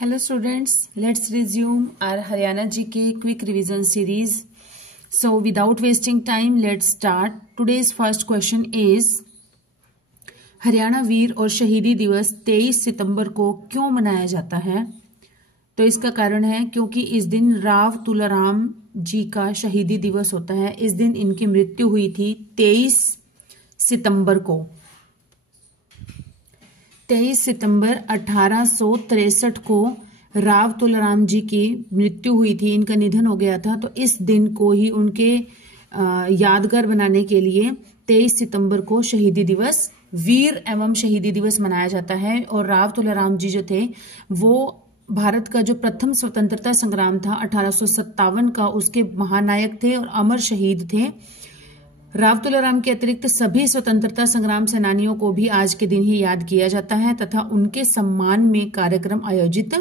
Hello students, let's resume our Haryana GK quick revision series. So without wasting time, let's start. Today's first question is Haryana वीर और शहीदी दिवस 23 सितंबर को क्यों मनाया जाता है? तो इसका कारण है क्योंकि इस दिन राव तुलाराम जी का शहीदी दिवस होता है। इस दिन इनकी मृत्यु हुई थी 23 सितंबर को। 23 सितंबर 1863 को राव तुलाराम जी की मृत्यु हुई थी, इनका निधन हो गया था। तो इस दिन को ही उनके यादगार बनाने के लिए 23 सितंबर को शहीदी दिवस, वीर एवं शहीदी दिवस मनाया जाता है। और राव तुलाराम जी जो थे वो भारत का जो प्रथम स्वतंत्रता संग्राम था 1857 का, उसके महानायक थे और अमर शहीद थे। राव तुलाराम के अतिरिक्त सभी स्वतंत्रता संग्राम सेनानियों को भी आज के दिन ही याद किया जाता है तथा उनके सम्मान में कार्यक्रम आयोजित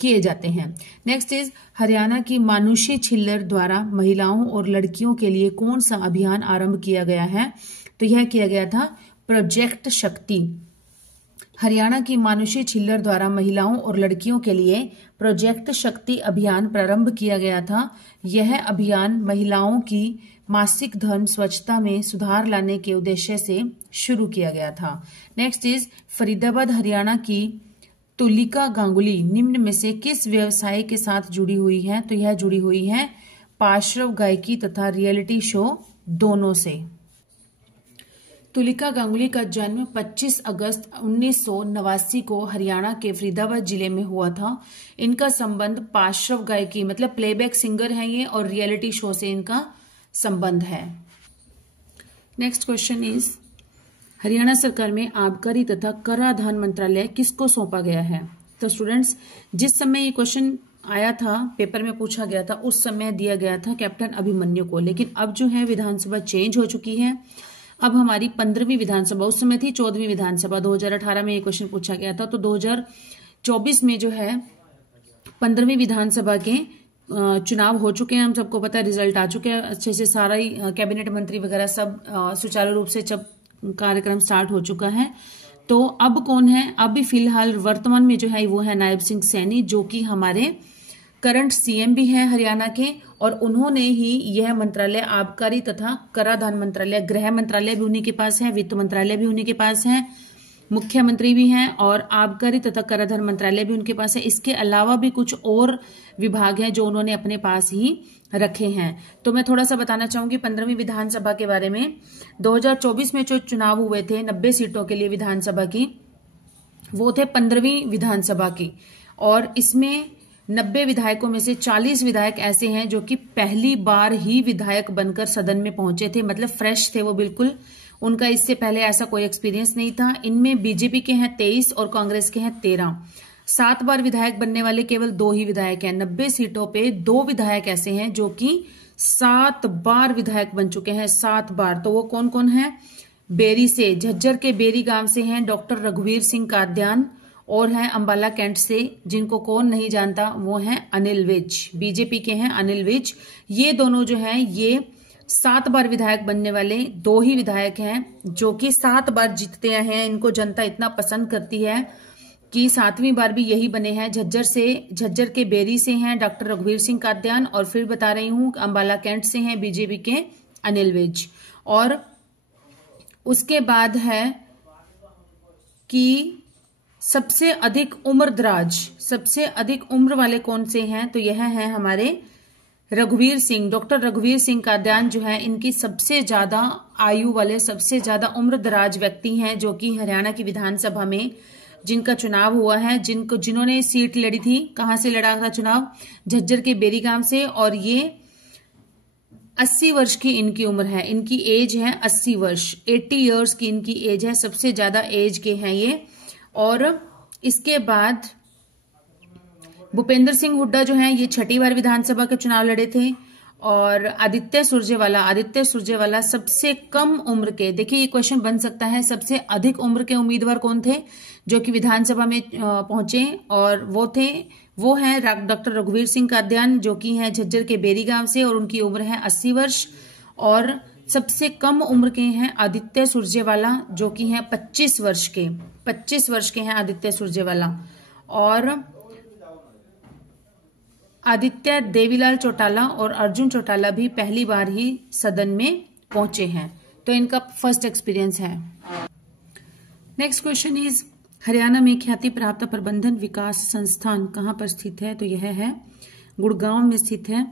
किए जाते हैं। नेक्स्ट इज हरियाणा की मानुषी छिल्लर द्वारा महिलाओं और लड़कियों के लिए कौन सा अभियान आरंभ किया गया है? तो यह किया गया था प्रोजेक्ट शक्ति। हरियाणा की मानुषी छिल्लर द्वारा महिलाओं और लड़कियों के लिए प्रोजेक्ट शक्ति अभियान प्रारंभ किया गया था। यह अभियान महिलाओं की मासिक धर्म स्वच्छता में सुधार लाने के उद्देश्य से शुरू किया गया था। नेक्स्ट इज फरीदाबाद हरियाणा की तुलिका गांगुली निम्न में से किस व्यवसाय के साथ जुड़ी हुई है? तो यह जुड़ी हुई है पार्श्व गायकी तथा रियलिटी शो दोनों से। तुलिका गांगुली का जन्म 25 अगस्त 1989 को हरियाणा के फरीदाबाद जिले में हुआ था। इनका संबंध पार्श्व गायकी मतलब प्लेबैक सिंगर है ये, और रियलिटी शो से इनका संबंध है। नेक्स्ट क्वेश्चन इज हरियाणा सरकार में आबकारी तथा कराधान मंत्रालय किसको सौंपा गया है? तो स्टूडेंट्स, जिस समय ये क्वेश्चन आया था, पेपर में पूछा गया था, उस समय दिया गया था कैप्टन अभिमन्यु को। लेकिन अब जो है विधानसभा चेंज हो चुकी है। अब हमारी 15वीं विधानसभा, उस समय थी 14वीं विधानसभा। 2018 में ये क्वेश्चन पूछा गया था। तो 2024 में जो है 15वीं विधानसभा के चुनाव हो चुके हैं। हम सबको पता है, रिजल्ट आ चुके हैं अच्छे से, सारा ही कैबिनेट मंत्री वगैरह सब सुचारू रूप से जब कार्यक्रम स्टार्ट हो चुका है। तो अब कौन है? अभी फिलहाल वर्तमान में जो है वो है नायब सिंह सैनी, जो कि हमारे करंट सीएम भी हैं हरियाणा के, और उन्होंने ही यह मंत्रालय आबकारी तथा कराधान मंत्रालय, गृह मंत्रालय भी उन्हीं के पास है, वित्त मंत्रालय भी उन्हीं के पास है, मुख्यमंत्री भी हैं और आबकारी तथा कराधान मंत्रालय भी उनके पास है। इसके अलावा भी कुछ और विभाग हैं जो उन्होंने अपने पास ही रखे हैं। तो मैं थोड़ा सा बताना चाहूंगी 15वीं विधानसभा के बारे में। 2024 में जो चुनाव हुए थे 90 सीटों के लिए विधानसभा की, वो थे 15वीं विधानसभा की, और इसमें 90 विधायकों में से 40 विधायक ऐसे हैं जो कि पहली बार ही विधायक बनकर सदन में पहुंचे थे, मतलब फ्रेश थे वो बिल्कुल। उनका इससे पहले ऐसा कोई एक्सपीरियंस नहीं था। इनमें बीजेपी के हैं 23 और कांग्रेस के हैं 13। 7 बार विधायक बनने वाले केवल 2 ही विधायक हैं। 90 सीटों पे 2 विधायक ऐसे हैं जो कि 7 बार विधायक बन चुके हैं, 7 बार। तो वो कौन कौन है? बेरी से, झज्जर के बेरी गांव से हैं डॉक्टर रघुवीर सिंह काद्यान, और हैं अंबाला कैंट से, जिनको कौन नहीं जानता, वो हैं अनिल विज, बीजेपी के हैं अनिल विज। ये दोनों जो हैं ये 7 बार विधायक बनने वाले 2 ही विधायक हैं जो कि 7 बार जीतते हैं। इनको जनता इतना पसंद करती है कि 7वीं बार भी यही बने हैं। झज्जर के बेरी से हैं डॉक्टर रघुवीर सिंह काद्यान, और फिर बता रही हूं अंबाला कैंट से हैं बीजेपी के अनिल विज। और उसके बाद है कि सबसे अधिक उम्रदराज, सबसे अधिक उम्र वाले कौन से हैं? तो यह है हमारे रघुवीर सिंह, डॉक्टर रघुवीर सिंह काद्यान जो है इनकी सबसे ज्यादा आयु वाले, सबसे ज्यादा उम्रदराज व्यक्ति हैं जो कि हरियाणा की विधानसभा में जिनका चुनाव हुआ है, जिन्होंने सीट लड़ी थी। कहां से लड़ा था चुनाव? झज्जर के बेरी गांव से, और ये 80 वर्ष की इनकी उम्र है। इनकी एज है 80 वर्ष, 80 ईयर्स की इनकी एज है, सबसे ज्यादा एज के हैं ये। और इसके बाद भूपेंद्र सिंह हुड्डा जो हैं ये 6ठी बार विधानसभा के चुनाव लड़े थे। और आदित्य सुरजेवाला सबसे कम उम्र के, देखिए ये क्वेश्चन बन सकता है, सबसे अधिक उम्र के उम्मीदवार कौन थे जो कि विधानसभा में पहुंचे? और वो हैं डॉक्टर रघुवीर सिंह काद्यान, जो कि हैं झज्जर के बेरी गांव से, और उनकी उम्र है 80 वर्ष। और सबसे कम उम्र के हैं आदित्य सुरजेवाला, जो कि हैं 25 वर्ष के हैं आदित्य सुरजेवाला। और आदित्य देवीलाल चौटाला और अर्जुन चौटाला भी पहली बार ही सदन में पहुंचे हैं, तो इनका फर्स्ट एक्सपीरियंस है। नेक्स्ट क्वेश्चन इज हरियाणा में ख्याति प्राप्त प्रबंधन विकास संस्थान कहां पर स्थित है? तो यह है गुड़गांव में स्थित है।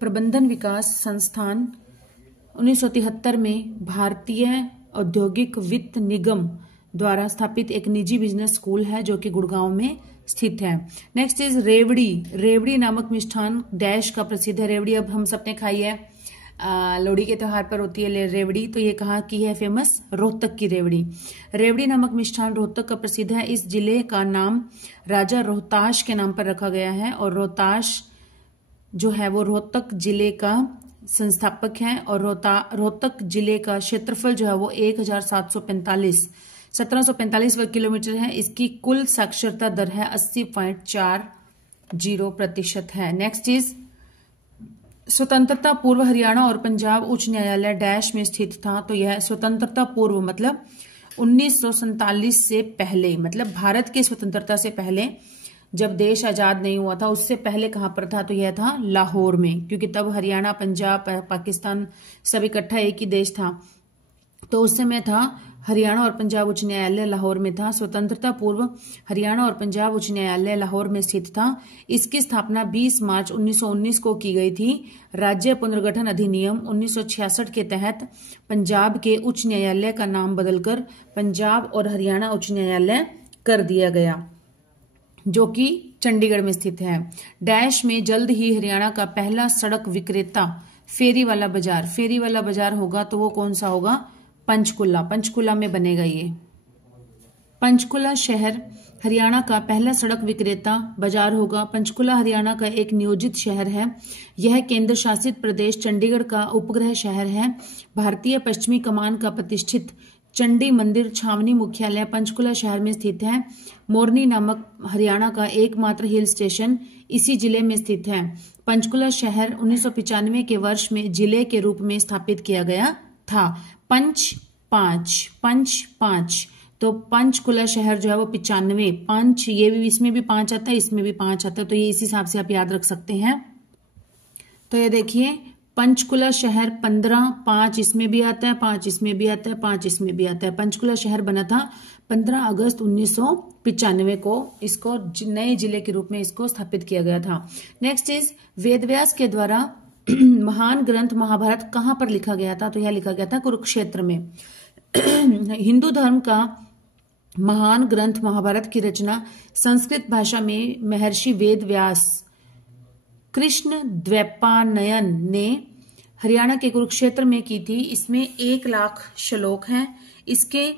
प्रबंधन विकास संस्थान 1973 में भारतीय औद्योगिक वित्त निगम द्वारा स्थापित एक निजी बिजनेस स्कूल है जो कि गुड़गांव में स्थित है। नेक्स्ट इज रेवड़ी। रेवड़ी नामक मिष्ठान डैश का प्रसिद्ध है। रेवड़ी अब हम सबने खाई है, लोहड़ी के त्योहार पर होती है रेवड़ी। तो ये कहाँ की है फेमस? रोहतक की रेवड़ी। रेवड़ी नामक मिष्ठान रोहतक का प्रसिद्ध है। इस जिले का नाम राजा रोहताश के नाम पर रखा गया है और रोहताश जो है वो रोहतक जिले का संस्थापक है और रोहतक जिले का क्षेत्रफल जो है वो 1745 वर्ग किलोमीटर है। इसकी कुल साक्षरता दर है 80.40% है। नेक्स्ट इज स्वतंत्रता पूर्व हरियाणा और पंजाब उच्च न्यायालय डैश में स्थित था। तो यह स्वतंत्रता पूर्व मतलब 1947 से पहले, मतलब भारत की स्वतंत्रता से पहले, जब देश आजाद नहीं हुआ था उससे पहले कहां पर था? तो यह था लाहौर में, क्योंकि तब हरियाणा पंजाब पाकिस्तान सब इकट्ठा एक ही देश था। तो उस समय था हरियाणा और पंजाब उच्च न्यायालय लाहौर में था। स्वतंत्रता पूर्व हरियाणा और पंजाब उच्च न्यायालय लाहौर में स्थित था। इसकी स्थापना 20 मार्च 1919 को की गई थी। राज्य पुनर्गठन अधिनियम 1966 के तहत पंजाब के उच्च न्यायालय का नाम बदलकर पंजाब और हरियाणा उच्च न्यायालय कर दिया गया, जो कि चंडीगढ़ में स्थित है। डैश में जल्द ही हरियाणा का पहला सड़क विक्रेता फेरी वाला बाजार होगा। तो वो कौन सा होगा? पंचकुला में बनेगा ये। पंचकुला शहर हरियाणा का पहला सड़क विक्रेता बाजार होगा। पंचकुला हरियाणा का एक नियोजित शहर है। यह केंद्र शासित प्रदेश चंडीगढ़ का उपग्रह शहर है। भारतीय पश्चिमी कमान का प्रतिष्ठित चंडी मंदिर छावनी मुख्यालय पंचकुला शहर में स्थित है। मोरनी नामक हरियाणा का एकमात्र हिल स्टेशन इसी जिले में स्थित है। पंचकुला शहर 1995 के वर्ष में जिले के रूप में स्थापित किया गया था। पंच पांच, तो पंचकुला शहर जो है वो 95, पंच ये भी, इसमें भी 5 आता है, इसमें भी 5 आता है, तो ये इस हिसाब से आप याद रख सकते हैं। तो ये देखिए पंचकुला शहर 15, 5 इसमें भी आता है, 5 इसमें भी आता है, 5 इसमें भी आता है। पंचकुला शहर बना था 15 अगस्त 1995 को। इसको नए जिले के रूप में इसको स्थापित किया गया था। नेक्स्ट इज वेदव्यास के द्वारा महान ग्रंथ महाभारत कहां पर लिखा गया था? तो यह लिखा गया था कुरुक्षेत्र में। हिंदू धर्म का महान ग्रंथ महाभारत की रचना संस्कृत भाषा में महर्षि वेद व्यास कृष्ण द्वैपायन ने हरियाणा के कुरुक्षेत्र में की थी। इसमें 1 लाख श्लोक हैं। इसके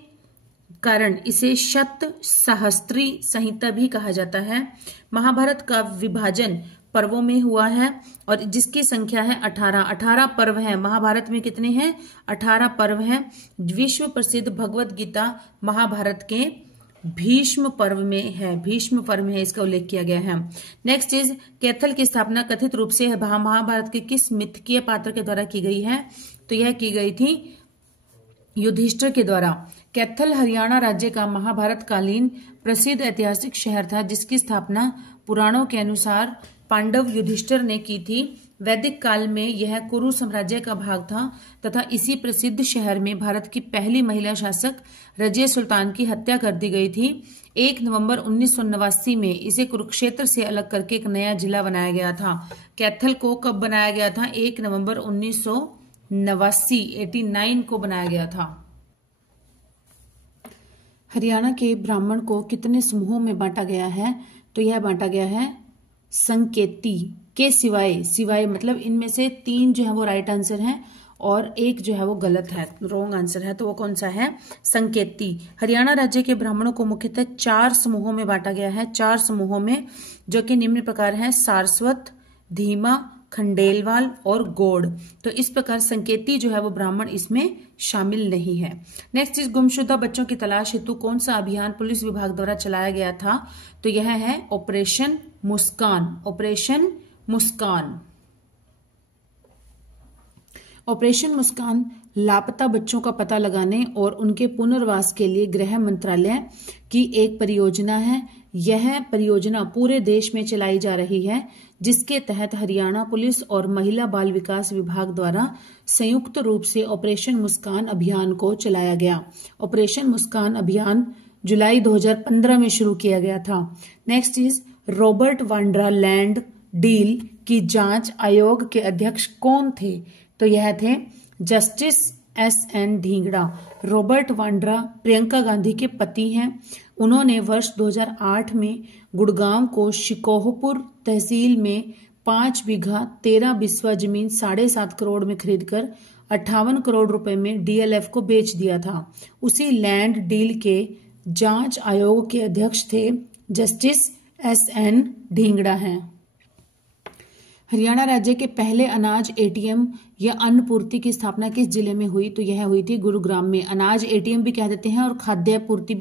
कारण इसे शत सहस्त्री संहिता भी कहा जाता है। महाभारत का विभाजन पर्वों में हुआ है और जिसकी संख्या है 18 पर्व है। महाभारत में कितने हैं? 18 पर्व हैं। विश्व प्रसिद्ध भगवत गीता महाभारत के भीष्म पर्व में है, इसका उल्लेख किया गया है। नेक्स्ट इज कैथल की स्थापना कथित रूप से महाभारत के किस मिथकीय पात्र के द्वारा की गई है? तो यह की गई थी युधिष्ठिर के द्वारा। कैथल हरियाणा राज्य का महाभारत कालीन प्रसिद्ध ऐतिहासिक शहर था, जिसकी स्थापना पुराणों के अनुसार पांडव युधिष्ठिर ने की थी। वैदिक काल में यह कुरु साम्राज्य का भाग था तथा इसी प्रसिद्ध शहर में भारत की पहली महिला शासक रजिया सुल्तान की हत्या कर दी गई थी। 1 नवंबर 1989 में इसे कुरुक्षेत्र से अलग करके एक नया जिला बनाया गया था। कैथल को कब बनाया गया था? 1 नवंबर 1989 को बनाया गया था। हरियाणा के ब्राह्मण को कितने समूहों में बांटा गया है? तो यह बांटा गया है संकेती के सिवाय मतलब इनमें से 3 जो है वो राइट आंसर है और 1 जो है वो गलत है, रॉन्ग आंसर है। तो वो कौन सा है? संकेती। हरियाणा राज्य के ब्राह्मणों को मुख्यतः 4 समूहों में बांटा गया है। 4 समूहों में, जो कि निम्न प्रकार है: सारस्वत, धीमा, खंडेलवाल और गौड़। तो इस प्रकार संकेती जो है वो ब्राह्मण इसमें शामिल नहीं है। नेक्स्ट इज गुमशुदा बच्चों की तलाश हेतु कौन सा अभियान पुलिस विभाग द्वारा चलाया गया था? तो यह है ऑपरेशन मुस्कान। ऑपरेशन मुस्कान लापता बच्चों का पता लगाने और उनके पुनर्वास के लिए गृह मंत्रालय की एक परियोजना है। यह परियोजना पूरे देश में चलाई जा रही है, जिसके तहत हरियाणा पुलिस और महिला बाल विकास विभाग द्वारा संयुक्त रूप से ऑपरेशन मुस्कान अभियान को चलाया गया। ऑपरेशन मुस्कान अभियान जुलाई 2015 में शुरू किया गया था। Next is Robert Vadra land deal की जांच आयोग के अध्यक्ष कौन थे? तो यह थे justice SN. Dhingra. Robert Vadra Priyanka Gandhi के पति हैं। उन्होंने वर्ष 2008 में गुड़गांव को शिकोहपुर तहसील में 5 बीघा 13 बिस्वा जमीन 7.5 करोड़ में खरीदकर 58 करोड़ रुपए में डीएलएफ को बेच दिया था। उसी लैंड डील के जांच आयोग के अध्यक्ष थे जस्टिस एस.एन. ढींगड़ा हैं। हरियाणा राज्य के पहले अनाज एटीएम या अन्न पूर्ति की स्थापना किस जिले में हुई? तो यह हुई थी गुरुग्राम में। अनाज एटीएम भी कह देते हैं और खाद्य पूर्ति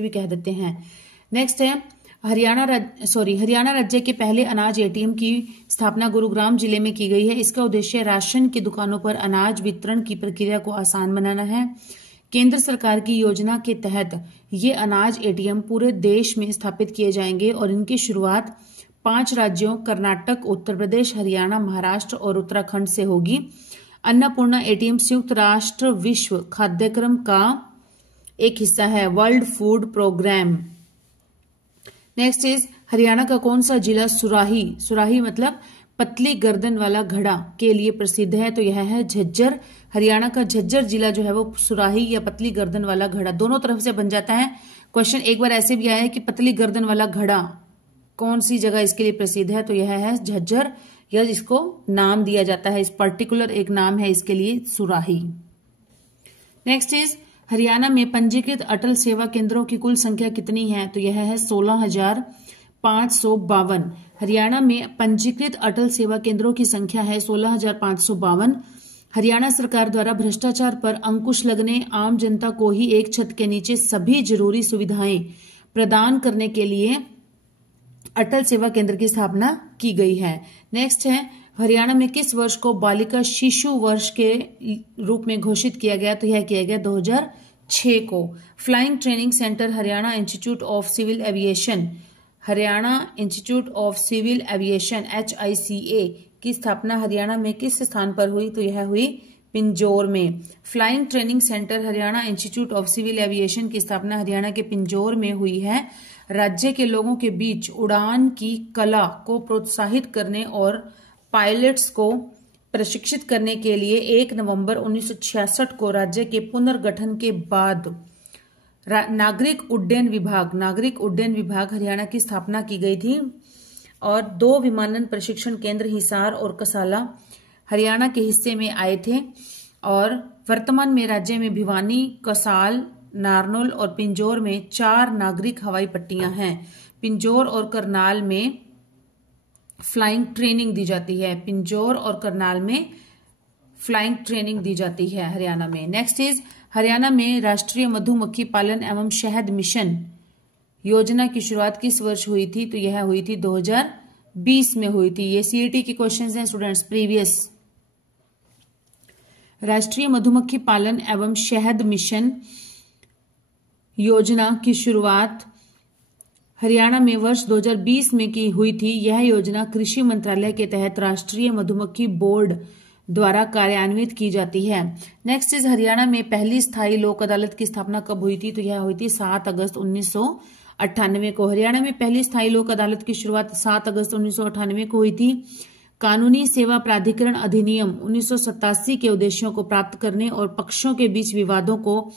भी कह देते हैं। नेक्स्ट है हरियाणा राज्य के पहले अनाज एटीएम की स्थापना गुरुग्राम जिले में की गई है। इसका उद्देश्य राशन की दुकानों पर अनाज वितरण की प्रक्रिया को आसान बनाना है। केंद्र सरकार की योजना के तहत ये अनाज एटीएम पूरे देश में स्थापित किए जाएंगे और इनकी शुरुआत 5 राज्यों कर्नाटक, उत्तर प्रदेश, हरियाणा, महाराष्ट्र और उत्तराखंड से होगी। अन्नपूर्णा एटीएम संयुक्त राष्ट्र विश्व खाद्यक्रम का एक हिस्सा है, world food programme. Next is Haryana का कौन सा जिला सुराही मतलब पतली गर्दन वाला घड़ा के लिए प्रसिद्ध है? तो यह है झज्जर। हरियाणा का झज्जर जिला जो है वो सुराही या पतली गर्दन वाला घड़ा दोनों तरफ से बन जाता है। क्वेश्चन एक बार ऐसे भी आया है कि पतली गर्दन वाला घड़ा कौन सी जगह इसके लिए प्रसिद्ध है? तो यह है झज्जर, या जिसको नाम दिया जाता है, इस पर्टिकुलर एक नाम है इसके लिए, सुराही। नेक्स्ट इज हरियाणा में पंजीकृत अटल सेवा केंद्रों की कुल संख्या कितनी है? तो यह है 16,552। हरियाणा में पंजीकृत अटल सेवा केंद्रों की संख्या है 16,552। हरियाणा सरकार द्वारा भ्रष्टाचार पर अंकुश लगने, आम जनता को ही एक छत के नीचे सभी जरूरी सुविधाएं प्रदान करने के लिए अटल सेवा केंद्र की स्थापना की गई है। नेक्स्ट है हरियाणा में किस वर्ष को बालिका शिशु वर्ष के रूप में घोषित किया गया? तो यह किया गया 2006 को। Flying training centre Haryana institute of civil aviation HICA की स्थापना हरियाणा में किस स्थान पर हुई? तो यह हुई पिंजौर में। Flying training centre Haryana institute of civil aviation की स्थापना हरियाणा के पिंजौर में हुई है। राज्य के लोगों के बीच उड़ान की कला को प्रोत्साहित करने और पायलट्स को प्रशिक्षित करने के लिए 1 नवंबर 1966 को राज्य के पुनर्गठन के बाद नागरिक उड्डयन विभाग हरियाणा की स्थापना की गई थी और 2 विमानन प्रशिक्षण केंद्र हिसार और कसाला हरियाणा के हिस्से में आए थे और वर्तमान में राज्य में भिवानी, कसाल, नारनौल और पिंजौर में 4 नागरिक हवाई पट्टियां हैं। पिंजौर और करनाल में फ्लाइंग ट्रेनिंग दी जाती है। पिंजौर और करनाल में फ्लाइंग ट्रेनिंग दी जाती है हरियाणा में। नेक्स्ट इज हरियाणा में राष्ट्रीय मधुमक्खी पालन एवं शहद मिशन योजना की शुरुआत किस वर्ष हुई थी? तो यह हुई थी 2020 में हुई थी। ये सीईटी के क्वेश्चंस हैं स्टूडेंट्स प्रीवियस। राष्ट्रीय मधुमक्खी पालन एवं शहद मिशन योजना की शुरुआत हरियाणा में वर्ष 2020 में की हुई थी। यह योजना कृषि मंत्रालय के तहत राष्ट्रीय मधुमक्खी बोर्ड द्वारा कार्यान्वित की जाती है। नेक्स्ट इज हरियाणा में पहली स्थायी लोक अदालत की स्थापना कब हुई थी? तो यह हुई थी 7 अगस्त 1998 को। हरियाणा में पहली स्थायी लोक अदालत की शुरुआत 7 अगस्त 1998 को हुई थी। कानूनी सेवा प्राधिकरण अधिनियम 1987 के उद्देश्यों को प्राप्त करने और पक्षों के बीच विवादों को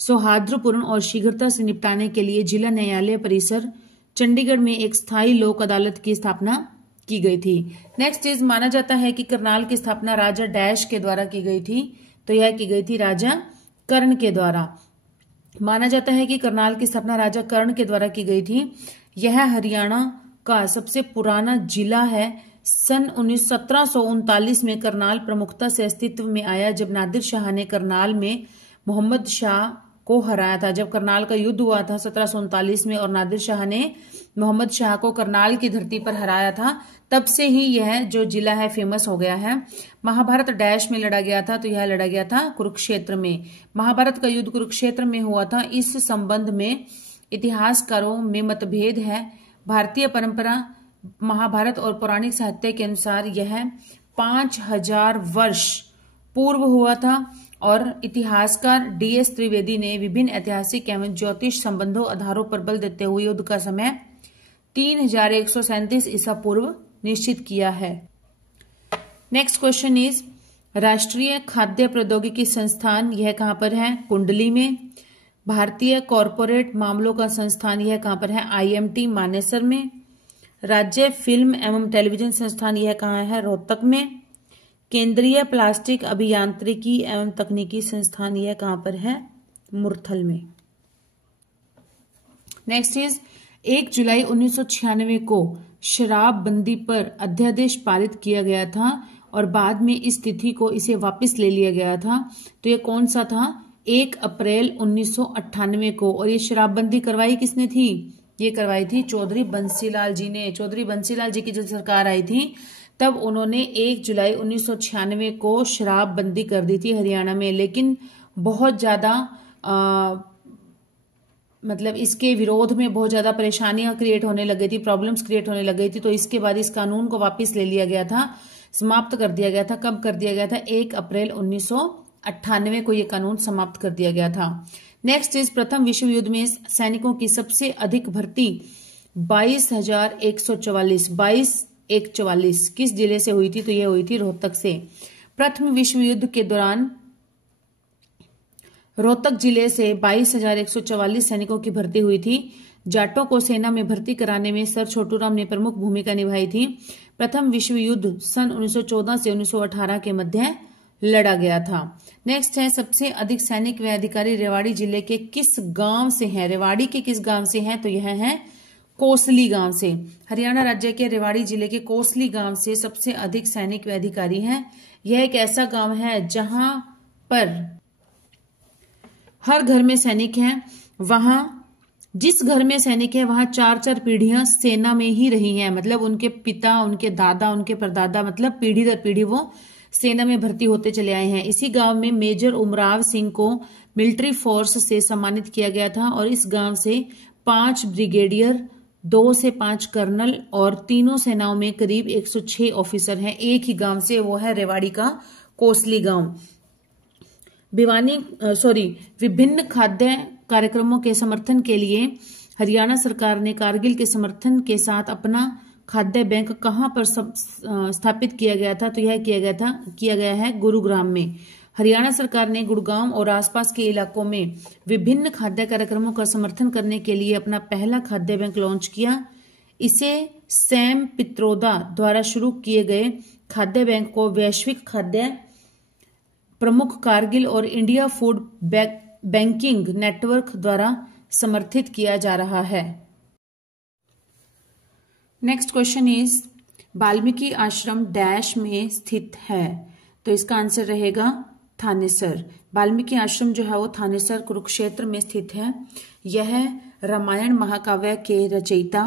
सौहार्दपूर्ण और शीघ्रता से निपटाने के लिए जिला न्यायालय परिसर चंडीगढ़ में एक स्थायी लोक अदालत की स्थापना की गई थी। नेक्स्ट इज माना जाता है कि करनाल की स्थापना राजा डैश के द्वारा की गई थी। तो यह की गई थी राजा कर्ण के द्वारा। माना जाता है कि करनाल की स्थापना राजा कर्ण के द्वारा की गई थी। यह हरियाणा का सबसे पुराना जिला है। सन 1739 में करनाल प्रमुखता से अस्तित्व में आया जब नादिर शाह ने करनाल में मोहम्मद शाह को हराया था। जब करनाल का युद्ध हुआ था 1739 में और नादिर शाह ने मोहम्मद शाह को करनाल की धरती पर हराया था, तब से ही यह जो जिला है फेमस हो गया है। महाभारत डैश में लड़ा गया था, तो यह लड़ा गया था कुरुक्षेत्र में। महाभारत का युद्ध कुरुक्षेत्र में हुआ था। इस संबंध में इतिहासकारों में मतभेद है। भारतीय परंपरा, महाभारत और पौराणिक साहित्य के अनुसार यह 5000 वर्ष पूर्व हुआ था और इतिहासकार DS त्रिवेदी ने विभिन्न ऐतिहासिक एवं ज्योतिष संबंधों आधारों पर बल देते हुए युद्ध का समय 3137 ईसा पूर्व निश्चित किया है। नेक्स्ट क्वेश्चन इज राष्ट्रीय खाद्य प्रौद्योगिकी संस्थान, यह कहां पर है? कुंडली में। भारतीय कॉरपोरेट मामलों का संस्थान, यह कहां पर है? IMT मानेसर में। राज्य फिल्म एवं टेलीविजन संस्थान, यह कहां है? रोहतक में। केंद्रीय प्लास्टिक अभियांत्रिकी एवं तकनीकी संस्थान, यह कहां पर है? मुरथल में। नेक्स्ट इज 1 जुलाई 1996 को शराबबंदी पर अध्यादेश पारित किया गया था और बाद में इस तिथि को इसे वापस ले लिया गया था। तो ये कौन सा था? 1 अप्रैल 1998 को। और ये शराबबंदी करवाई किसने थी? ये करवाई थी चौधरी बंसीलाल जी ने। चौधरी बंसीलाल जी की जब सरकार आई थी तब उन्होंने 1 जुलाई 1996 को शराबबंदी कर दी थी हरियाणा में। लेकिन बहुत ज्यादा मतलब इसके विरोध में बहुत ज्यादा परेशानियां क्रिएट होने लग गई थी, प्रॉब्लम्स क्रिएट होने लग गई थी। तो इसके बाद इस कानून को वापस ले लिया गया था, समाप्त कर दिया गया था। कब कर दिया गया था? 1 अप्रैल 1998 को यह कानून समाप्त कर दिया गया था। नेक्स्ट इज प्रथम विश्व युद्ध में सैनिकों की सबसे अधिक भर्ती 22,144 22,144 किस जिले से हुई थी? तो यह हुई थी रोहतक से। प्रथम विश्व युद्ध के दौरान रोहतक जिले से 22,144 सैनिकों की भर्ती हुई थी। जाटों को सेना में भर्ती कराने में सर छोटूराम ने प्रमुख भूमिका निभाई थी। प्रथम विश्व युद्ध सन 1914 से 1918 के मध्य लड़ा गया था। नेक्स्ट है सबसे अधिक सैनिक व अधिकारी रेवाड़ी जिले के किस गांव से हैं? रेवाड़ी के किस गांव से हैं? तो यह है कोसली गांव से। हरियाणा राज्य के रेवाड़ी जिले के कोसली गांव से सबसे अधिक सैनिक व अधिकारी हैं। यह एक ऐसा गांव है जहां पर हर घर में सैनिक हैं। वहां जिस घर में सैनिक है वहां 4-4 पीढ़ियां सेना में ही रही हैं। मतलब उनके पिता, उनके दादा, उनके परदादा, मतलब पीढ़ी दर पीढ़ी वो सेना में भर्ती होते चले आए हैं। इसी गांव में मेजर उमराव सिंह को मिलिट्री फोर्स से सम्मानित किया गया था और इस गांव से 5 ब्रिगेडियर, 2 से 5 कर्नल और तीनों सेनाओं में करीब 106 ऑफिसर हैं। एक ही गांव से, वो है रेवाड़ी का कोसली गांव। विभिन्न खाद्य कार्यक्रमों के समर्थन के लिए हरियाणा सरकार ने कारगिल के समर्थन के साथ अपना खाद्य बैंक कहां पर स्थापित किया गया था? तो यह किया गया है गुरुग्राम में। हरियाणा सरकार ने गुड़गांव और आसपास के इलाकों में विभिन्न खाद्य कार्यक्रमों का समर्थन करने के लिए अपना पहला खाद्य बैंक लॉन्च किया। इसे सैम पित्रोदा द्वारा शुरू किए गए खाद्य बैंक को वैश्विक खाद्य प्रमुख कारगिल और इंडिया फूड बैंकिंग नेटवर्क द्वारा समर्थित किया जा रहा है। नेक्स्ट क्वेश्चन इज वाल्मीकि आश्रम डैश में स्थित है? तो इसका आंसर रहेगा थानेसर। वाल्मीकि आश्रम जो है वो थानेसर कुरुक्षेत्र में स्थित है। यह रामायण महाकाव्य के रचयिता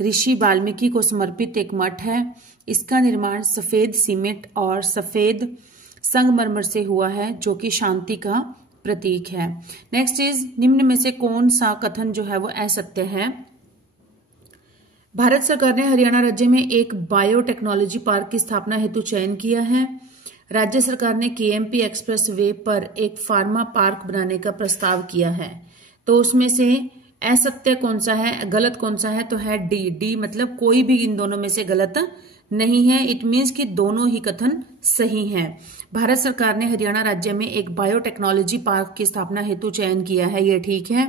ऋषि वाल्मीकि को समर्पित एक मठ है। इसका निर्माण सफेद सीमेंट और सफेद संगमरमर से हुआ है जो कि शांति का प्रतीक है। नेक्स्ट इज निम्न में से कौन सा कथन जो है वो असत्य है? भारत सरकार ने हरियाणा राज्य में एक बायोटेक्नोलॉजी पार्क की स्थापना हेतु चयन किया है। राज्य सरकार ने KMP एक्सप्रेस वे पर एक फार्मा पार्क बनाने का प्रस्ताव किया है। तो उसमें से असत्य कौन सा है, गलत कौन सा है? तो है डी मतलब कोई भी इन दोनों में से गलत नहीं है। इट मीन्स कि दोनों ही कथन सही हैं। भारत सरकार ने हरियाणा राज्य में एक बायोटेक्नोलॉजी पार्क की स्थापना हेतु चयन किया है, यह ठीक है।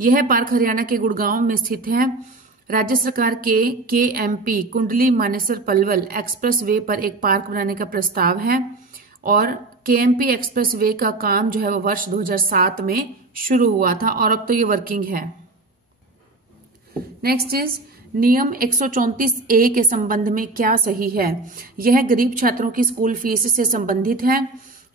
यह पार्क हरियाणा के गुड़गांव में स्थित है। राज्य सरकार के KMP Kundli Manesar Palwal express way पर एक पार्क बनाने का प्रस्ताव है और KMP एक्सप्रेस वे का काम जो है वो वर्ष 2007 में शुरू हुआ था और अब तो ये वर्किंग है। नेक्स्ट इज नियम 134A के संबंध में क्या सही है? यह गरीब छात्रों की स्कूल फीस से संबंधित है।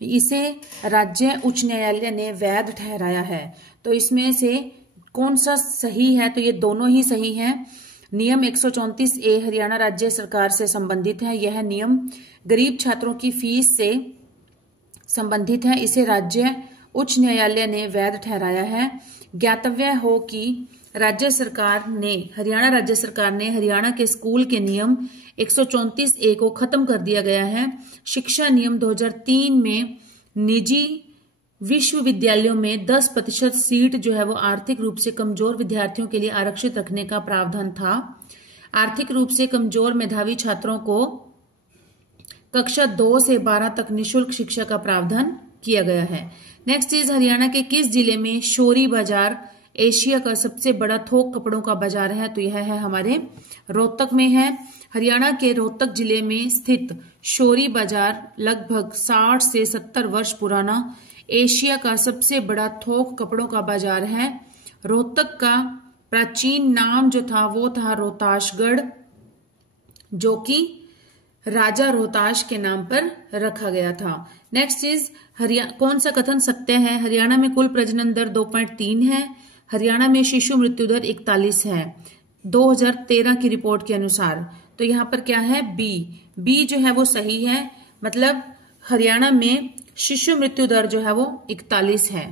इसे राज्य उच्च न्यायालय ने वैध ठहराया है। तो इसमें से कौन सा सही है? तो ये दोनों ही सही हैं। नियम 134A हरियाणा राज्य सरकार से संबंधित है। यह नियम गरीब छात्रों की फीस से संबंधित है। इसे राज्य उच्च न्यायालय ने वैध ठहराया है। ज्ञातव्य हो कि हरियाणा राज्य सरकार ने हरियाणा के स्कूल के नियम 134A को खत्म कर दिया गया है। शिक्षा नियम 2003 में निजी विश्वविद्यालयों में 10% सीट जो है वो आर्थिक रूप से कमजोर विद्यार्थियों के लिए आरक्षित रखने का प्रावधान था। आर्थिक रूप से कमजोर मेधावी छात्रों को कक्षा 2 से 12 तक निःशुल्क शिक्षा का प्रावधान किया गया है। नेक्स्ट इज हरियाणा के किस जिले में शोरी बाजार एशिया का सबसे बड़ा थोक कपड़ों का बाजार है? तो यह है हमारे रोहतक में है। हरियाणा के रोहतक जिले में स्थित शोरी बाजार लगभग 60 से 70 वर्ष पुराना एशिया का सबसे बड़ा थोक कपड़ों का बाजार है। रोहतक का प्राचीन नाम जो था वो था रोहताशगढ़, जो कि राजा रोहताश के नाम पर रखा गया था। नेक्स्ट इज कौन सा कथन सत्य है? हरियाणा में कुल प्रजनन दर 2.3 है। हरियाणा में शिशु मृत्यु दर 41 है 2013 की रिपोर्ट के अनुसार। तो यहां पर क्या है? बी जो है वो सही है। मतलब हरियाणा में शिशु मृत्यु दर जो है वो 41 है।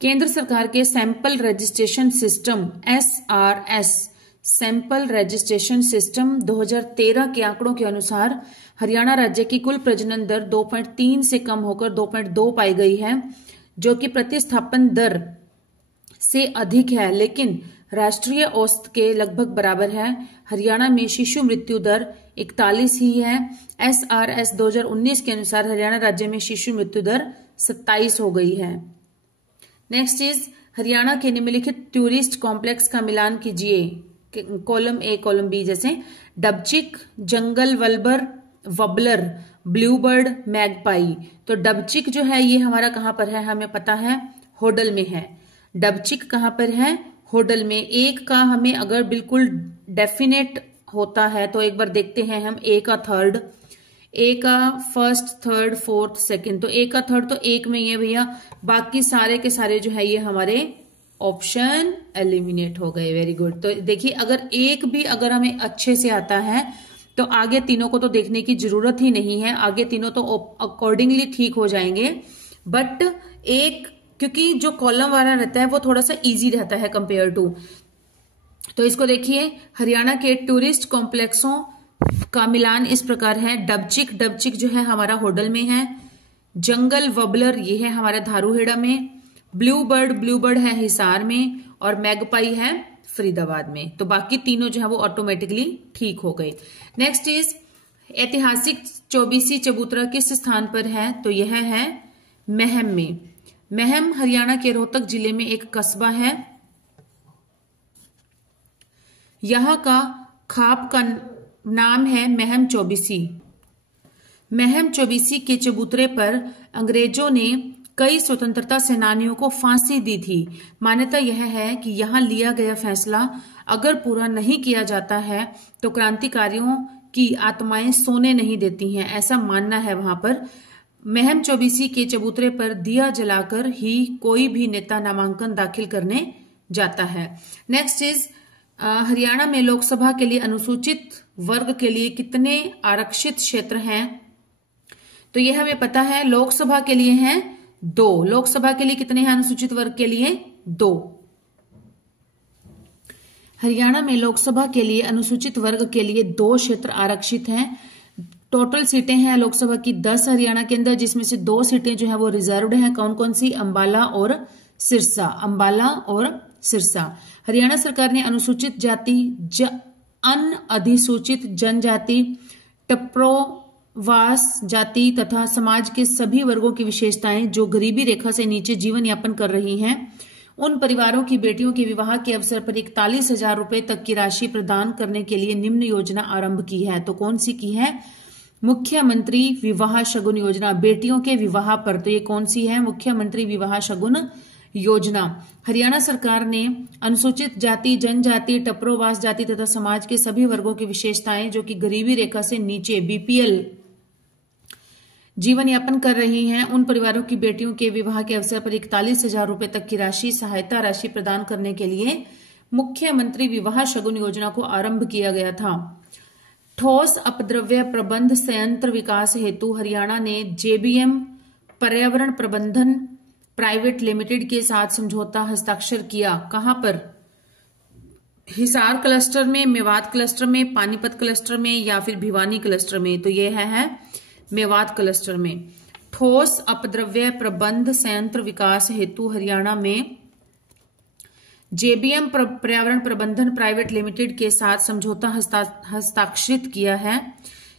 केंद्र सरकार के sample registration system SRS sample registration system 2013 के आंकड़ों के अनुसार हरियाणा राज्य की कुल प्रजनन दर 2.3 से कम होकर 2.2 पाई गई है, जो कि प्रतिस्थापन दर से अधिक है लेकिन राष्ट्रीय औसत के लगभग बराबर है। हरियाणा में शिशु मृत्यु दर 41 ही है। SRS 2019 के अनुसार हरियाणा राज्य में शिशु मृत्यु दर 27 हो गई है। नेक्स्ट इज हरियाणा के निम्नलिखित टूरिस्ट कॉम्प्लेक्स का मिलान कीजिए। कॉलम A कॉलम B जैसे डबचिक, जंगल वबलर, ब्लूबर्ड, मैगपाई। तो डबचिक जो है ये हमारा कहां पर है? हमें पता है होडल में है। डबचिक कहां पर है? होडल में। एक का हमें अगर बिल्कुल डेफिनेट होता है तो एक बार देखते हैं हम। ए का थर्ड, ए का फर्स्ट, थर्ड, फोर्थ, सेकंड। तो ए का थर्ड तो एक में ही है भैया। बाकी सारे के सारे जो है ये हमारे ऑप्शन एलिमिनेट हो गए। Very good. तो देखिए अगर एक भी अगर हमें अच्छे से आता है तो आगे तीनों को तो देखने की जरूरत ही नहीं है। आगे तीनों तो अकॉर्डिंगली ठीक हो जाएंगे। बट एक, क्योंकि जो कॉलम वाला रहता है वो थोड़ा सा इजी रहता है कंपेयर टू। तो इसको देखिए, हरियाणा के टूरिस्ट कॉम्प्लेक्सों का मिलान इस प्रकार है। डबचिक जो है हमारा होडल में है। जंगल वबलर ये है हमारा धारूहेड़ा में। ब्लूबर्ड है हिसार में। और मैगपाई है फरीदाबाद में। तो बाकी तीनों जो है वो ऑटोमेटिकली ठीक हो गए। नेक्स्ट इज ऐतिहासिक चौबीसी चबूतरा किस स्थान पर है? तो यह है महम में। महम हरियाणा के रोहतक जिले में एक कस्बा है। यहां का खाप का नाम है महम चौबीसी। महम चौबीसी के चबूतरे पर अंग्रेजों ने कई स्वतंत्रता सेनानियों को फांसी दी थी। मान्यता यह है कि यहां लिया गया फैसला अगर पूरा नहीं किया जाता है तो क्रांतिकारियों की आत्माएं सोने नहीं देती हैं, ऐसा मानना है वहां पर। महम चौबीसी के चबूतरे पर दिया जलाकर ही कोई भी नेता नामांकन दाखिल करने जाता है। नेक्स्ट इज हरियाणा में लोकसभा के लिए अनुसूचित वर्ग के लिए कितने आरक्षित क्षेत्र हैं? तो यह हमें पता है। लोकसभा के लिए हैं 2। लोकसभा के लिए कितने हैं अनुसूचित वर्ग के लिए? 2। हरियाणा में लोकसभा के लिए अनुसूचित वर्ग के लिए 2 क्षेत्र आरक्षित हैं। टोटल सीटें हैं लोकसभा की 10 हरियाणा के अंदर, जिसमें से 2 सीटें जो है वो रिजर्व्ड हैं। कौन कौन सी? अंबाला और सिरसा। हरियाणा सरकार ने अनुसूचित जाति, अनअधिसूचित जनजाति, टप्रोवास जाति तथा समाज के सभी वर्गों की विशेषताएं जो गरीबी रेखा से नीचे जीवन यापन कर रही हैं, उन परिवारों की बेटियों के विवाह के अवसर पर 41,000 रुपए तक की राशि प्रदान करने के लिए निम्न योजना आरंभ की है। तो कौन सी की है? मुख्यमंत्री विवाह शगुन योजना, बेटियों के विवाह पर। तो ये कौन सी है? मुख्यमंत्री विवाह शगुन योजना। हरियाणा सरकार ने अनुसूचित जाति, जनजाति, टप्रोवास जाति तथा समाज के सभी वर्गों की विशेषताएं जो कि गरीबी रेखा से नीचे BPL जीवन यापन कर रही हैं उन परिवारों की बेटियों के विवाह के अवसर पर 41,000 रुपए तक की राशि सहायता राशि प्रदान करने के लिए मुख्यमंत्री विवाह शगुन योजना को आरंभ किया गया था। ठोस अपद्रव्य प्रबंध संयंत्र विकास हेतु हरियाणा ने जेबीएम पर्यावरण प्रबंधन प्राइवेट लिमिटेड के साथ समझौता हस्ताक्षर किया। कहां पर? हिसार क्लस्टर में, मेवात क्लस्टर में, पानीपत क्लस्टर में या फिर भिवानी क्लस्टर में? तो ये है मेवात क्लस्टर में। ठोस अपद्रव्य प्रबंध संयंत्र विकास हेतु हरियाणा में जेबीएम पर्यावरण प्रबंधन प्राइवेट लिमिटेड के साथ समझौता हस्ताक्षरित किया है।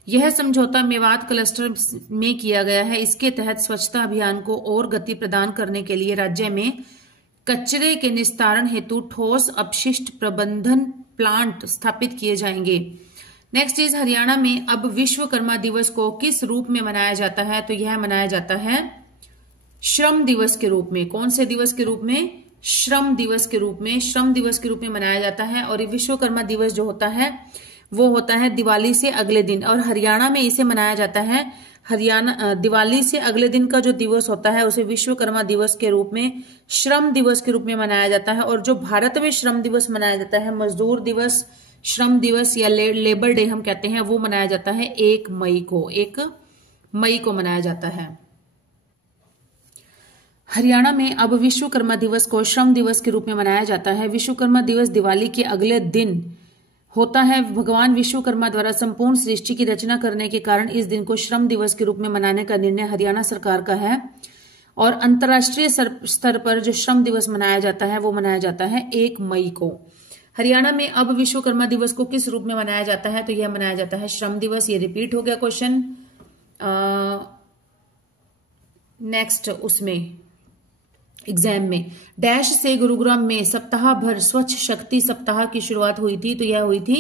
यह समझौता मेवात क्लस्टर में किया गया है। इसके तहत स्वच्छता अभियान को और गति प्रदान करने के लिए राज्य में कचरे के निस्तारण हेतु ठोस अपशिष्ट प्रबंधन प्लांट स्थापित किए जाएंगे। नेक्स्ट इज हरियाणा में अब विश्वकर्मा दिवस को किस रूप में मनाया जाता है? तो यह मनाया जाता है श्रम दिवस के रूप में। कौन से दिवस के रूप में? श्रम दिवस के रूप में। श्रम दिवस के रूप में मनाया जाता है। और ये विश्वकर्मा दिवस जो होता है वो होता है दिवाली से अगले दिन, और हरियाणा में इसे मनाया जाता है हरियाणा दिवाली से अगले दिन का जो दिवस होता है उसे विश्वकर्मा दिवस के रूप में, श्रम दिवस के रूप में मनाया जाता है। और जो भारत में श्रम दिवस मनाया जाता है, मजदूर दिवस, श्रम दिवस या लेबर डे हम कहते हैं, वो मनाया जाता है 1 मई को। 1 मई को मनाया जाता है। हरियाणा में अब विश्वकर्मा दिवस को श्रम दिवस के रूप में मनाया जाता है। विश्वकर्मा दिवस दिवाली के अगले दिन होता है। भगवान विश्वकर्मा द्वारा संपूर्ण सृष्टि की रचना करने के कारण इस दिन को श्रम दिवस के रूप में मनाने का निर्णय हरियाणा सरकार का है। और अंतर्राष्ट्रीय स्तर पर जो श्रम दिवस मनाया जाता है वो मनाया जाता है 1 मई को। हरियाणा में अब विश्वकर्मा दिवस को किस रूप में मनाया जाता है? तो यह मनाया जाता है श्रम दिवस। ये रिपीट हो गया क्वेश्चन। नेक्स्ट उसमें एग्जाम में डैश से गुरुग्राम में सप्ताह भर स्वच्छ शक्ति सप्ताह की शुरुआत हुई थी। तो यह हुई थी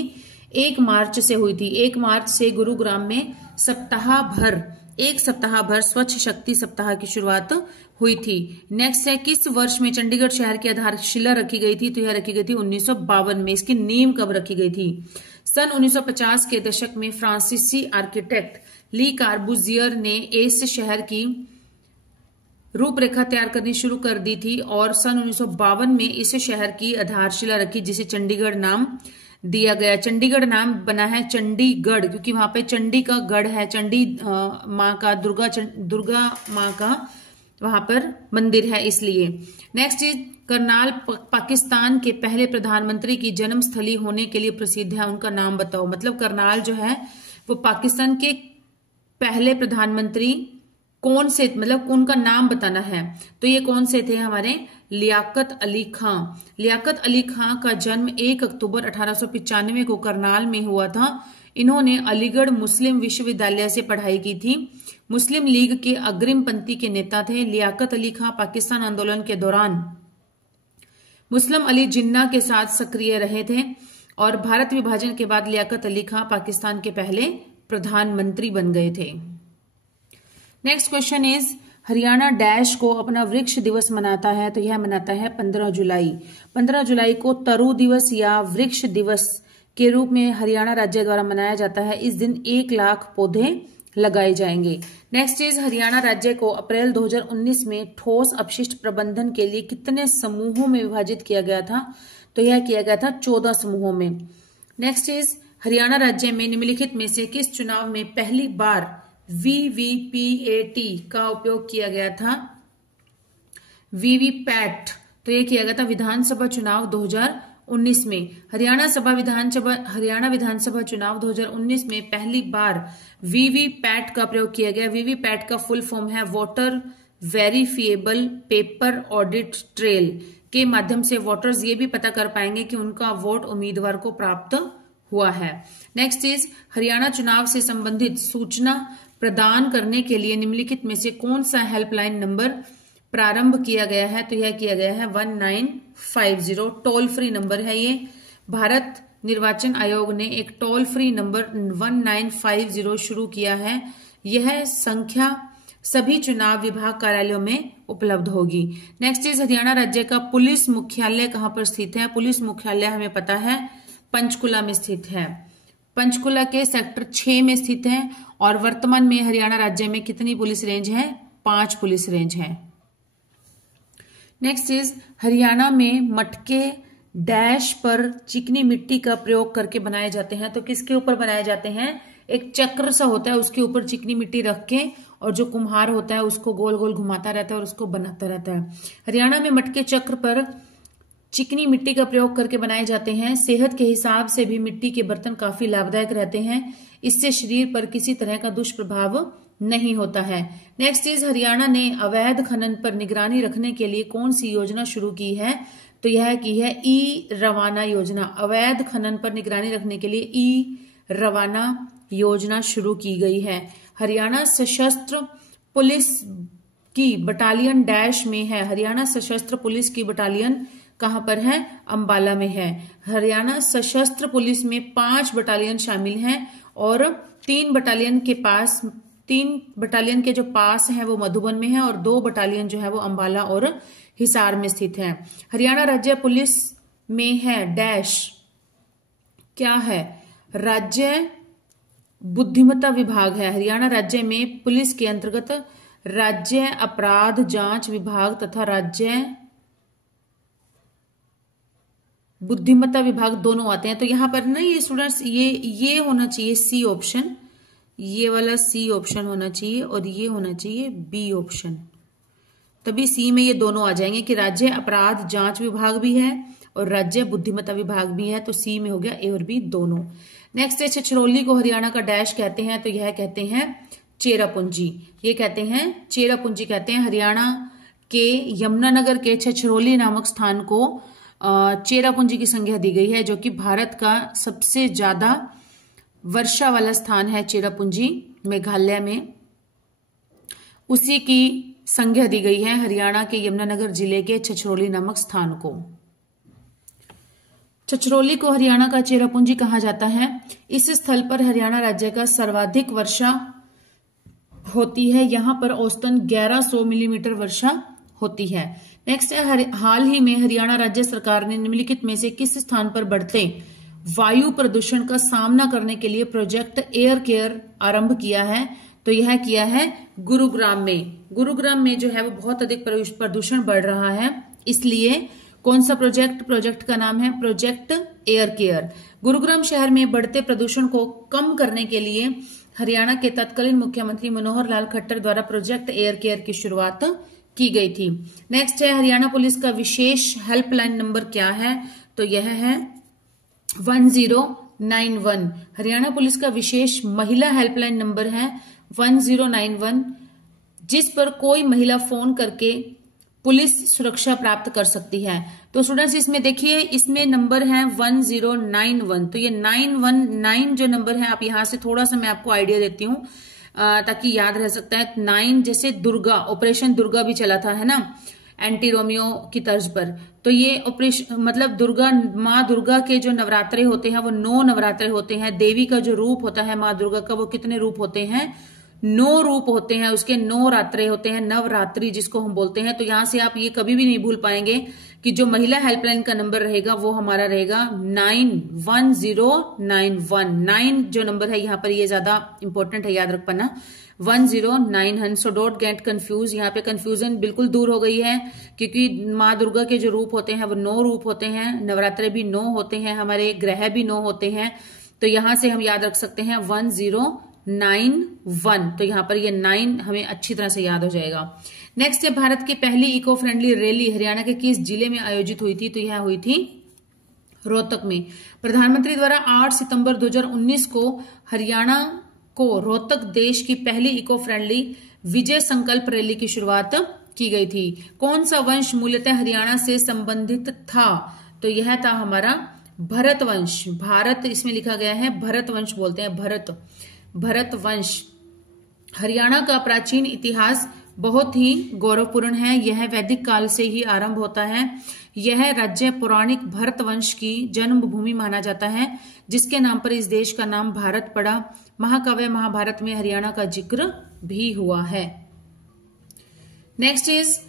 1 मार्च से हुई थी। 1 मार्च से गुरुग्राम में एक सप्ताह भर स्वच्छ शक्ति सप्ताह की शुरुआत हुई थी। नेक्स्ट है किस वर्ष में चंडीगढ़ शहर की आधारशिला रखी गई थी? तो यह रखी गई थी 1952 में। इसकी नींव कब रखी गई थी? सन 1950 के दशक में फ्रांसीसी आर्किटेक्ट ली कार्बुजियर ने इस शहर की रूपरेखा तैयार करनी शुरू कर दी थी और सन 1952 में इस शहर की आधारशिला रखी, जिसे चंडीगढ़ नाम दिया गया। चंडीगढ़ नाम बना है चंडीगढ़ क्योंकि वहां पे चंडी का गढ़ है, चंडी माँ का, दुर्गा माँ का वहां पर मंदिर है, इसलिए। नेक्स्ट इज करनाल पाकिस्तान के पहले प्रधानमंत्री की जन्म स्थली होने के लिए प्रसिद्ध है। उनका नाम बताओ। मतलब करनाल जो है वो पाकिस्तान के पहले प्रधानमंत्री कौन से, मतलब उनका नाम बताना है। तो ये कौन से थे? हमारे लियाकत अली खां। लियाकत अली खां का जन्म 1 अक्टूबर 1895 को करनाल में हुआ था। इन्होंने अलीगढ़ मुस्लिम विश्वविद्यालय से पढ़ाई की थी। मुस्लिम लीग के अग्रिम पंक्ति के नेता थे। लियाकत अली खां पाकिस्तान आंदोलन के दौरान मुस्लिम अली जिन्ना के साथ सक्रिय रहे थे और भारत विभाजन के बाद लियाकत अली खां पाकिस्तान के पहले प्रधानमंत्री बन गए थे। Next question is Haryana dash को अपना वृक्ष दिवस मनाता है? तो यह मनाता है 15 जुलाई। 15 जुलाई को तरु दिवस या वृक्ष दिवस के रूप में हरियाणा राज्य द्वारा मनाया जाता है। इस दिन 1 लाख पौधे लगाए जाएंगे। नेक्स्ट इज हरियाणा राज्य को अप्रैल 2019 में ठोस अपशिष्ट प्रबंधन के लिए कितने समूहों में विभाजित किया गया था? तो यह किया गया था 14 समूहों में। नेक्स्ट इज हरियाणा राज्य में निम्नलिखित में से किस चुनाव में पहली बार वीवीपीएटी का उपयोग किया गया था? वीवीपैट। तो यह किया गया था विधानसभा चुनाव 2019 में। हरियाणा विधानसभा चुनाव 2019 में पहली बार वीवीपैट का प्रयोग किया गया। वीवीपैट का फुल फॉर्म है voter verifiable paper audit trail. के माध्यम से वोटर्स ये भी पता कर पाएंगे कि उनका वोट उम्मीदवार को प्राप्त हुआ है। नेक्स्ट इज हरियाणा चुनाव से संबंधित सूचना प्रदान करने के लिए निम्नलिखित में से कौन सा हेल्पलाइन नंबर प्रारंभ किया गया है? तो यह किया गया है 1950। टोल फ्री नंबर है ये। भारत निर्वाचन आयोग ने एक टोल फ्री नंबर 1950 शुरू किया है। यह संख्या सभी चुनाव विभाग कार्यालयों में उपलब्ध होगी। नेक्स्ट इज हरियाणा राज्य का पुलिस मुख्यालय कहां पर स्थित है? पुलिस मुख्यालय हमें पता है पंचकुला में स्थित है। पंचकुला के सेक्टर 6 में स्थित है और वर्तमान में हरियाणा राज्य में कितनी पुलिस रेंज है? 5 पुलिस रेंज है। नेक्स्ट इज हरियाणा में मटके डैश पर चिकनी मिट्टी का प्रयोग करके बनाए जाते हैं। तो किसके ऊपर बनाए जाते हैं? एक चक्र सा होता है, उसके ऊपर चिकनी मिट्टी रख के और जो कुम्हार होता है उसको गोल गोल घुमाता रहता है और उसको बनाता रहता है। हरियाणा में मटके चक्र पर चिकनी मिट्टी का प्रयोग करके बनाए जाते हैं। सेहत के हिसाब से भी मिट्टी के बर्तन काफी लाभदायक रहते हैं। इससे शरीर पर किसी तरह का दुष्प्रभाव नहीं होता है। नेक्स्ट इज हरियाणा ने अवैध खनन पर निगरानी रखने के लिए कौन सी योजना शुरू की है? तो यह की है ई रवाना योजना। अवैध खनन पर निगरानी रखने के लिए ई रवाना योजना शुरू की गई है। हरियाणा सशस्त्र पुलिस की बटालियन डैश में है। हरियाणा सशस्त्र पुलिस की बटालियन कहां पर है? अंबाला में है। हरियाणा सशस्त्र पुलिस में 5 बटालियन शामिल हैं और 3 बटालियन के जो पास हैं वो मधुबन में है और 2 बटालियन जो है वो अंबाला और हिसार में स्थित है। हरियाणा राज्य पुलिस में है डैश, क्या है? राज्य बुद्धिमत्ता विभाग है। हरियाणा राज्य में पुलिस के अंतर्गत राज्य अपराध जांच विभाग तथा राज्य बुद्धिमत्ता विभाग दोनों आते हैं। तो यहां पर ना ये स्टूडेंट्स ये होना चाहिए सी ऑप्शन, ये वाला सी ऑप्शन होना चाहिए और ये होना चाहिए बी ऑप्शन। तभी सी में ये दोनों आ जाएंगे कि राज्य अपराध जांच विभाग भी है और राज्य बुद्धिमत्ता विभाग भी है। तो सी में हो गया ए और बी दोनों। नेक्स्ट है छछरौली को हरियाणा का डैश कहते हैं। तो यह कहते हैं चेरापूंजी। ये कहते हैं चेरापूंजी कहते हैं। हरियाणा के यमुनानगर के छछरौली नामक स्थान को चेरापूंजी की संज्ञा दी गई है, जो कि भारत का सबसे ज्यादा वर्षा वाला स्थान है। चेरापूंजी मेघालय में उसी की संज्ञा दी गई है हरियाणा के यमुनानगर जिले के छछरौली नामक स्थान को। छछरौली को हरियाणा का चेरापूंजी कहा जाता है। इस स्थल पर हरियाणा राज्य का सर्वाधिक वर्षा होती है। यहां पर औसतन 1100 मिलीमीटर वर्षा होती है। नेक्स्ट है हाल ही में हरियाणा राज्य सरकार ने निम्नलिखित में से किस स्थान पर बढ़ते वायु प्रदूषण का सामना करने के लिए प्रोजेक्ट एयर केयर आरंभ किया है? तो यह किया है गुरुग्राम में। गुरुग्राम में जो है वो बहुत अधिक प्रदूषण बढ़ रहा है, इसलिए कौन सा प्रोजेक्ट का नाम है प्रोजेक्ट एयर केयर। गुरुग्राम शहर में बढ़ते प्रदूषण को कम करने के लिए हरियाणा के तत्कालीन मुख्यमंत्री मनोहर लाल खट्टर द्वारा प्रोजेक्ट एयर केयर की शुरुआत की गई थी। नेक्स्ट है हरियाणा पुलिस का विशेष हेल्पलाइन नंबर क्या है? तो यह है 1091। हरियाणा पुलिस का विशेष महिला हेल्पलाइन नंबर है 1091, जिस पर कोई महिला फोन करके पुलिस सुरक्षा प्राप्त कर सकती है। तो स्टूडेंट्स इसमें देखिए, इसमें नंबर है 1091। तो ये 919 जो नंबर है, आप यहां से थोड़ा सा मैं आपको आइडिया देती हूँ ताकि याद रह सकता है। 9 जैसे दुर्गा, ऑपरेशन दुर्गा भी चला था, है ना, एंटी रोमियो की तर्ज पर। तो ये ऑपरेशन मतलब दुर्गा, माँ दुर्गा के जो नवरात्रे होते हैं वो 9 नवरात्रे होते हैं। देवी का जो रूप होता है माँ दुर्गा का, वो कितने रूप होते हैं? 9 रूप होते हैं, उसके 9 रात्रे होते हैं, नवरात्रि जिसको हम बोलते हैं। तो यहां से आप ये कभी भी नहीं भूल पाएंगे कि जो महिला हेल्पलाइन का नंबर रहेगा वो हमारा रहेगा 91091। 9 जो नंबर है यहाँ पर ये ज्यादा इंपॉर्टेंट है, याद रख पाना 1091। So don't get confuse. यहाँ पे कंफ्यूजन बिल्कुल दूर हो गई है, क्योंकि माँ दुर्गा के जो रूप होते हैं वो 9 रूप होते हैं, नवरात्रे भी 9 होते हैं, हमारे ग्रह भी 9 होते हैं। तो यहां से हम याद रख सकते हैं 1091। तो यहां पर ये 9 हमें अच्छी तरह से याद हो जाएगा। नेक्स्ट है भारत की पहली इको फ्रेंडली रैली हरियाणा के किस जिले में आयोजित हुई थी? तो यह हुई थी रोहतक में। प्रधानमंत्री द्वारा 8 सितंबर 2019 को हरियाणा को रोहतक देश की पहली इको फ्रेंडली विजय संकल्प रैली की शुरुआत की गई थी। कौन सा वंश मूलतः हरियाणा से संबंधित था? तो यह था हमारा भरत वंश। भारत इसमें लिखा गया है, भरत वंश बोलते हैं, भरत वंश। हरियाणा का प्राचीन इतिहास बहुत ही गौरवपूर्ण है। यह वैदिक काल से ही आरंभ होता है। यह राज्य पौराणिक भरत वंश की जन्मभूमि माना जाता है, जिसके नाम पर इस देश का नाम भारत पड़ा। महाकाव्य महाभारत में हरियाणा का जिक्र भी हुआ है। नेक्स्ट इज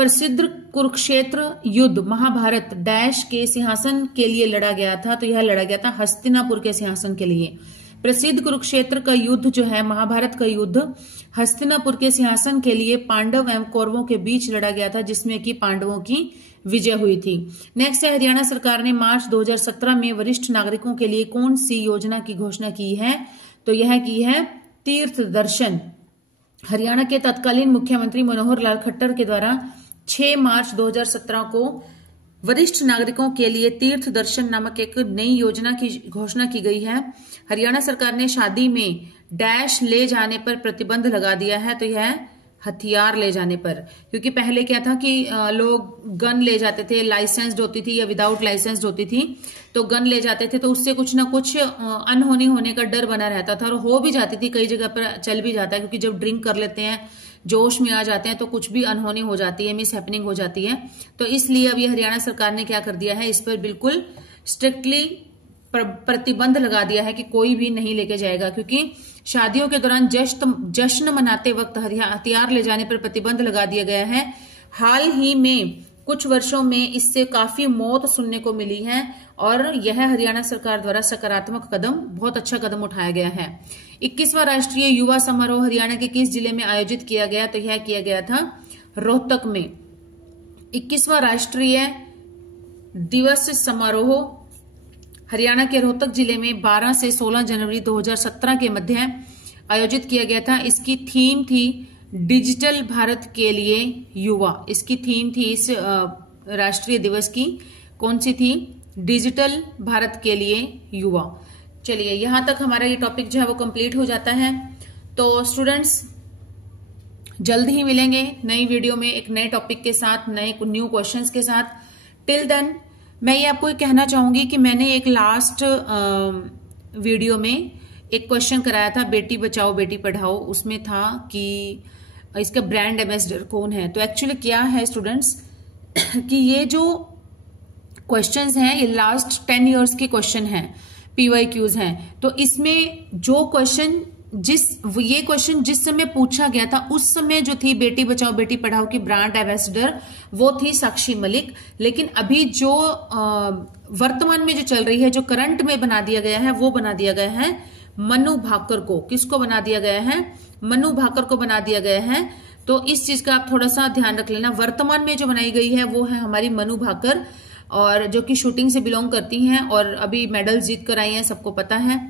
प्रसिद्ध कुरुक्षेत्र युद्ध महाभारत डैश के सिंहासन के लिए लड़ा गया था, तो यह लड़ा गया था हस्तिनापुर के सिंहासन के लिए। प्रसिद्ध कुरुक्षेत्र का युद्ध जो है, महाभारत का युद्ध हस्तिनापुर के सिंहासन के लिए पांडव एवं कौरवों के बीच लड़ा गया था, जिसमें कि पांडवों की विजय हुई थी। नेक्स्ट है, हरियाणा सरकार ने मार्च 2017 में वरिष्ठ नागरिकों के लिए कौन सी योजना की घोषणा की है? तो यह की है तीर्थ दर्शन। हरियाणा के तत्कालीन मुख्यमंत्री मनोहर लाल खट्टर के द्वारा 6 मार्च 2017 को वरिष्ठ नागरिकों के लिए तीर्थ दर्शन नामक एक नई योजना की घोषणा की गई है। हरियाणा सरकार ने शादी में डैश ले जाने पर प्रतिबंध लगा दिया है, तो यह हथियार ले जाने पर, क्योंकि पहले क्या था कि लोग गन ले जाते थे, लाइसेंस्ड होती थी या विदाउट लाइसेंस्ड होती थी, तो गन ले जाते थे, तो उससे कुछ ना कुछ अनहोनी होने का डर बना रहता था, और हो भी जाती थी, कई जगह पर चल भी जाता है, क्योंकि जब ड्रिंक कर लेते हैं, जोश में आ जाते हैं, तो कुछ भी अनहोनी हो जाती है, मिस हैपनिंग हो जाती है। तो इसलिए अब ये हरियाणा सरकार ने क्या कर दिया है, इस पर बिल्कुल स्ट्रिक्टली प्रतिबंध लगा दिया है कि कोई भी नहीं लेके जाएगा, क्योंकि शादियों के दौरान जश्न मनाते वक्त हथियार ले जाने पर प्रतिबंध लगा दिया गया है। हाल ही में कुछ वर्षों में इससे काफी मौत सुनने को मिली है, और यह हरियाणा सरकार द्वारा सकारात्मक कदम, बहुत अच्छा कदम उठाया गया है। 21वां राष्ट्रीय युवा समारोह हरियाणा के किस जिले में आयोजित किया गया? तो यह किया गया था रोहतक में। 21वां राष्ट्रीय दिवस समारोह हरियाणा के रोहतक जिले में 12 से 16 जनवरी 2017 के मध्य आयोजित किया गया था। इसकी थीम थी डिजिटल भारत के लिए युवा। इसकी थीम थी इस राष्ट्रीय दिवस की, कौन सी थी? डिजिटल भारत के लिए युवा। चलिए, यहां तक हमारा ये टॉपिक जो है वो कंप्लीट हो जाता है। तो स्टूडेंट्स, जल्द ही मिलेंगे नई वीडियो में एक नए टॉपिक के साथ, नए न्यू क्वेश्चंस के साथ। टिल देन मैं ये आपको कहना चाहूंगी कि मैंने एक लास्ट वीडियो में एक क्वेश्चन कराया था, बेटी बचाओ बेटी पढ़ाओ। उसमें था कि इसका ब्रांड एम्बेसडर कौन है। तो एक्चुअली क्या है स्टूडेंट्स कि ये जो क्वेश्चंस हैं ये लास्ट 10 इयर्स के क्वेश्चन हैं, PYQs हैं। तो इसमें जो क्वेश्चन ये क्वेश्चन जिस समय पूछा गया था, उस समय जो थी बेटी बचाओ बेटी पढ़ाओ की ब्रांड एम्बेसडर, वो थी साक्षी मलिक। लेकिन अभी जो वर्तमान में जो चल रही है, जो करंट में बना दिया गया है, वो बना दिया गया है मनु भाकर को। किसको बना दिया गया है? मनु भाकर को बना दिया गया है। तो इस चीज का आप थोड़ा सा ध्यान रख लेना। वर्तमान में जो बनाई गई है वो है हमारी मनु भाकर, और जो कि शूटिंग से बिलोंग करती हैं और अभी मेडल जीत कर आई हैं, सबको पता है।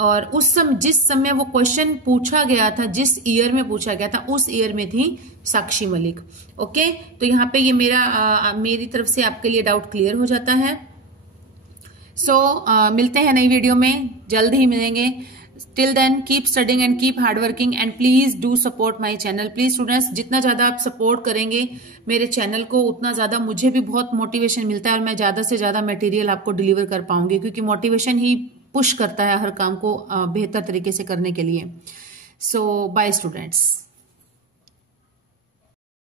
और उस समय जिस समय वो क्वेश्चन पूछा गया था, जिस ईयर में पूछा गया था, उस ईयर में थी साक्षी मलिक। ओके, तो यहाँ पे ये मेरी तरफ से आपके लिए डाउट क्लियर हो जाता है। मिलते हैं नई वीडियो में, जल्द ही मिलेंगे। Till then keep studying and keep hard working and please do support my channel. Please students, जितना ज्यादा आप सपोर्ट करेंगे मेरे चैनल को, उतना ज्यादा मुझे भी बहुत मोटिवेशन मिलता है, और मैं ज्यादा से ज्यादा मटेरियल आपको डिलीवर कर पाऊंगी, क्योंकि मोटिवेशन ही पुश करता है हर काम को बेहतर तरीके से करने के लिए। सो बाय स्टूडेंट्स।